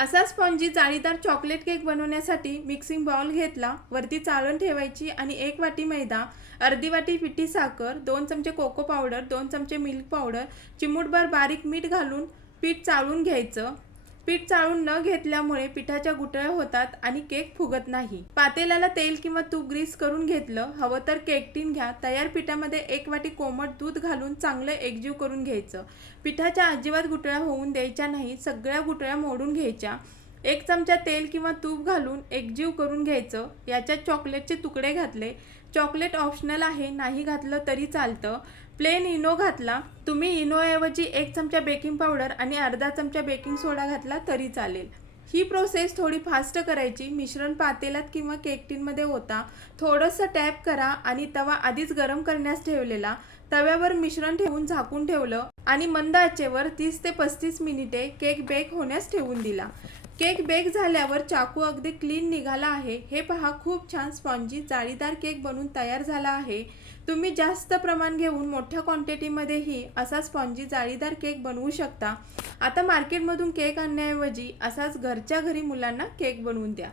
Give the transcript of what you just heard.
असा स्पॉन्जी जाळीदार chocolate cake बनवण्यासाठी मिक्सिंग बाउल घेतला वरती चाळण ठेवायची आणि एक वाटी मैदा अर्धी वाटी पिठी साखर दोन चमचे कोको पावडर दोन चमचे मिल्क पावडर चिमूटभर बारीक मीठ घालून पीठ चाळून घ्यायचं. पीठ चाळून न घेतल्यामुळे पिठाच्या गुठळ्या होतात आणि केक फुगत नाही. पातेल्याला तेल किंवा तूप ग्रीस करून घेतलं हवं तर केक टीन घ्या. तयार पिठामध्ये एक वाटी कोमट दूध घालून चांगलं एकजीव करून घ्यायचं. पिठाच्या अजिबात गुठळ्या होऊन द्यायच्या नाही. सगळ्या गुठळ्या मोडून घ्यायच्या. एक चमचा तेल किंवा तूप घालून एकजीव करून घ्यायचं. याच्यात चॉकलेटचे तुकडे घातले. चॉकलेट ऑप्शनल आहे नाही घातलं तरी चालतं. प्लेन इनो घातला. तुम्ही इनोऐवजी एक चमचा बेकिंग पावडर आणि अर्धा चमचा बेकिंग सोडा घातला तरी चालेल. ही प्रोसेस थोडी फास्ट करायची. मिश्रण पातेल्यात किंवा केक टीनमध्ये होता थोडंसं टॅप करा आणि तवा आधीच गरम करण्यास ठेवलेला. तव्यावर मिश्रण ठेवून झाकून ठेवलं आणि मंद आचेवर तीस ते पस्तीस मिनिटे केक बेक होण्यास ठेवून दिला. केक बेक झाल्यावर चाकू अगदी क्लीन निघाला आहे. हे पहा खूप छान स्पॉन्जी जाळीदार केक बनून तयार झाला आहे. तुम्ही जास्त प्रमाण घेऊन मोठ्या क्वांटिटीमध्येही असा स्पॉन्जी जाळीदार केक बनवू शकता. आता मार्केटमधून केक आणण्याऐवजी असाच घरच्या घरी मुलांना केक बनवून द्या.